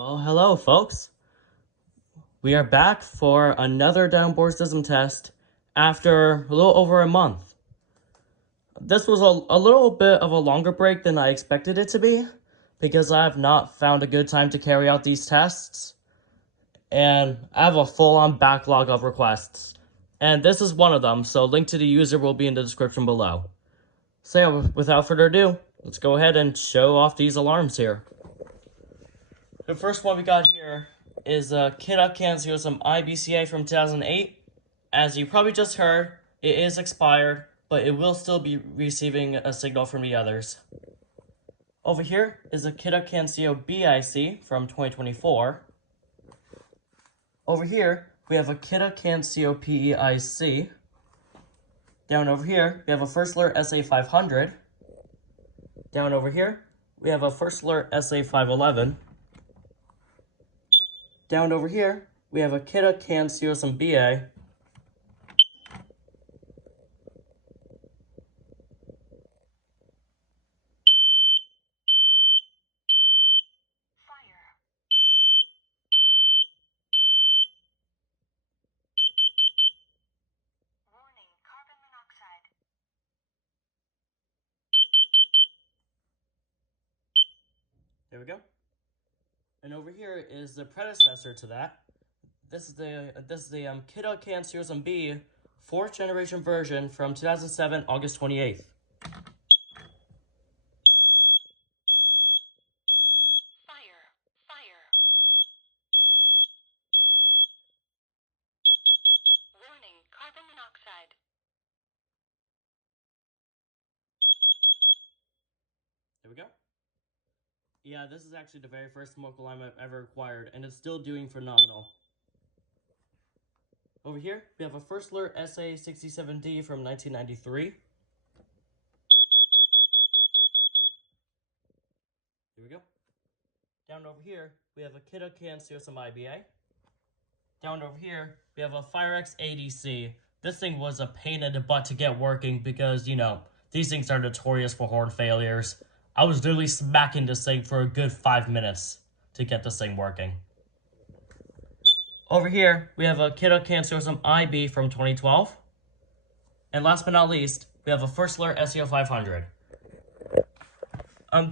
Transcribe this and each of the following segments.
Well, hello, folks. We are back for another downboard system test after a little over a month. This was a little bit of a longer break than I expected it to be because I have not found a good time to carry out these tests, and I have a full-on backlog of requests. And this is one of them, so link to the user will be in the description below. So yeah, without further ado, let's go ahead and show off these alarms here. The first one we got here is Kidde KN-COSM-IBCA from 2008. As you probably just heard, it is expired, but it will still be receiving a signal from the others. Over here is a Kidde KN-COB-IC from 2024. Over here, we have a Kidde KN-COPE-IC. Down over here, we have a First Alert SA500. Down over here, we have a First Alert SA511. Down over here, we have a Kidde KN-COSM-BA. Warning, carbon monoxide. There we go. And over here is the predecessor to that. This is the Kidde KN-COSM-B 4th generation version from 2007, August 28th. Fire. Warning, carbon monoxide. There we go. Yeah, this is actually the very first smoke alarm I've ever acquired, and it's still doing phenomenal. Over here, we have a First Alert SA67D from 1993. Here we go. Down over here, we have a Kidde KN-COSM-IBA. Down over here, we have a FireX ADC. This thing was a pain in the butt to get working because, you know, these things are notorious for horn failures. I was literally smacking this thing for a good 5 minutes to get this thing working. Over here, we have a Kidde KN-COSM-IB from 2012. And last but not least, we have a First Alert SEO500.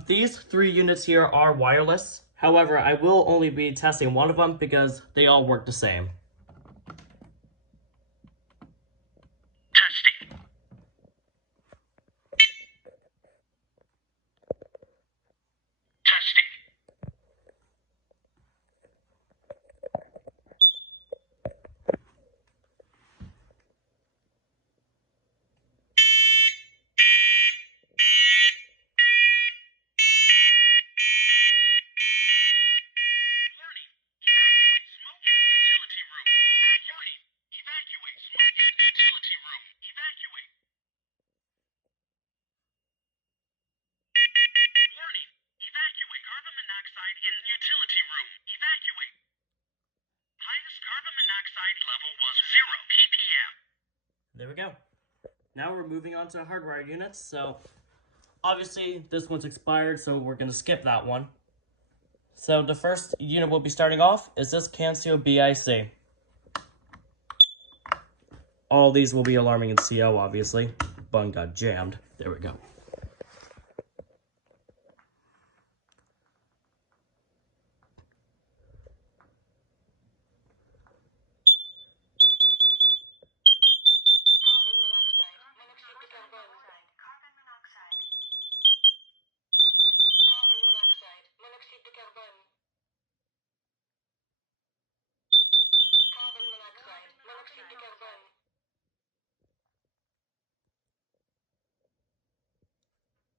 These 3 units here are wireless. However, I will only be testing one of them because they all work the same. Testing. Warning, evacuate smoke in the utility room. Evacuate smoke in the utility room. Evacuate. Warning, evacuate carbon monoxide in the utility room. Evacuate. Highest carbon monoxide level was 0 ppm. There we go. Now we're moving on to hardwired units. So obviously this one's expired, so we're going to skip that one. So the first unit we'll be starting off is this KN-COB-IC. All these will be alarming in CO, obviously. Bun got jammed. There we go.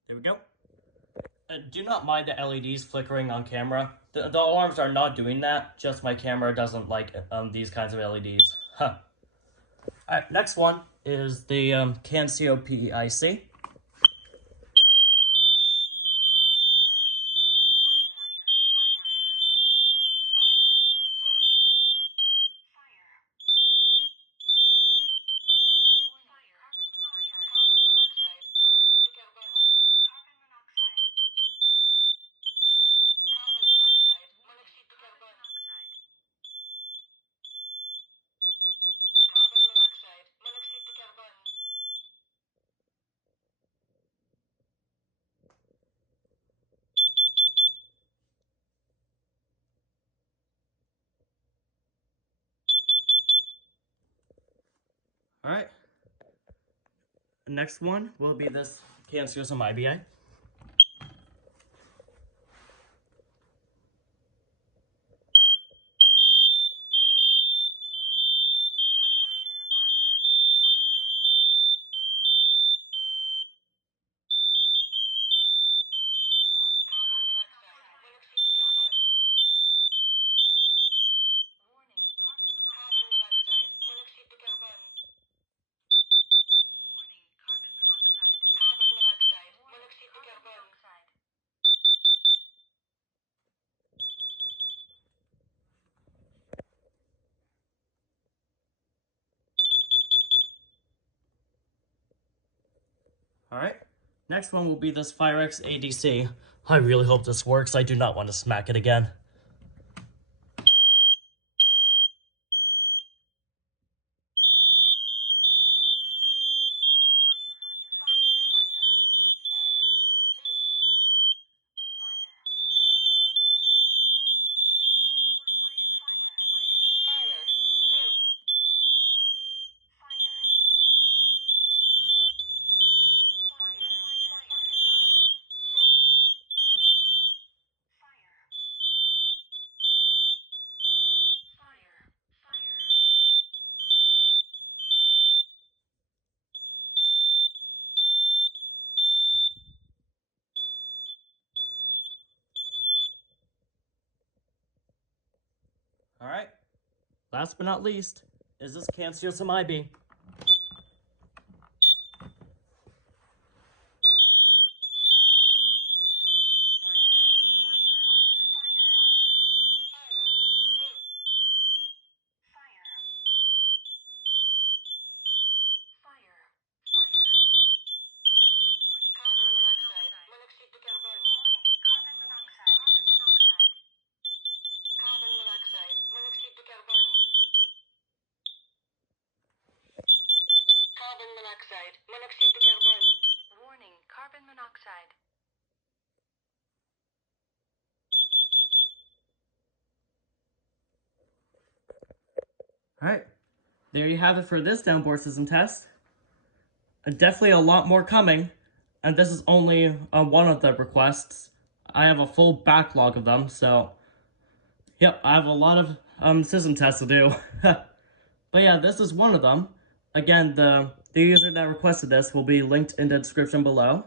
There we go. Do not mind the LEDs flickering on camera. The alarms are not doing that, just my camera doesn't like these kinds of LEDs. Huh. Alright, next one is the KN-COPE-IC. All right. The next one will be this KN-COSM-IBA. All right. Next one will be this FireX ADC. I really hope this works. I do not want to smack it again. All right. Last but not least is this KN-COSM-IB. Carbon monoxide, monoxide de carbone. Warning, carbon monoxide. All right. There you have it for this downboard system test. Definitely a lot more coming, and this is only one of the requests. I have a full backlog of them, so yep, I have a lot of system tests to do. But yeah, this is one of them. Again, the user that requested this will be linked in the description below.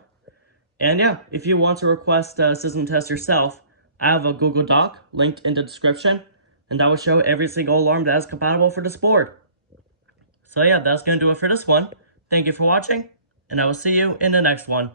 And yeah, if you want to request a system test yourself, I have a Google Doc linked in the description, and that will show every single alarm that is compatible for this board. So yeah, that's going to do it for this one. Thank you for watching, and I will see you in the next one.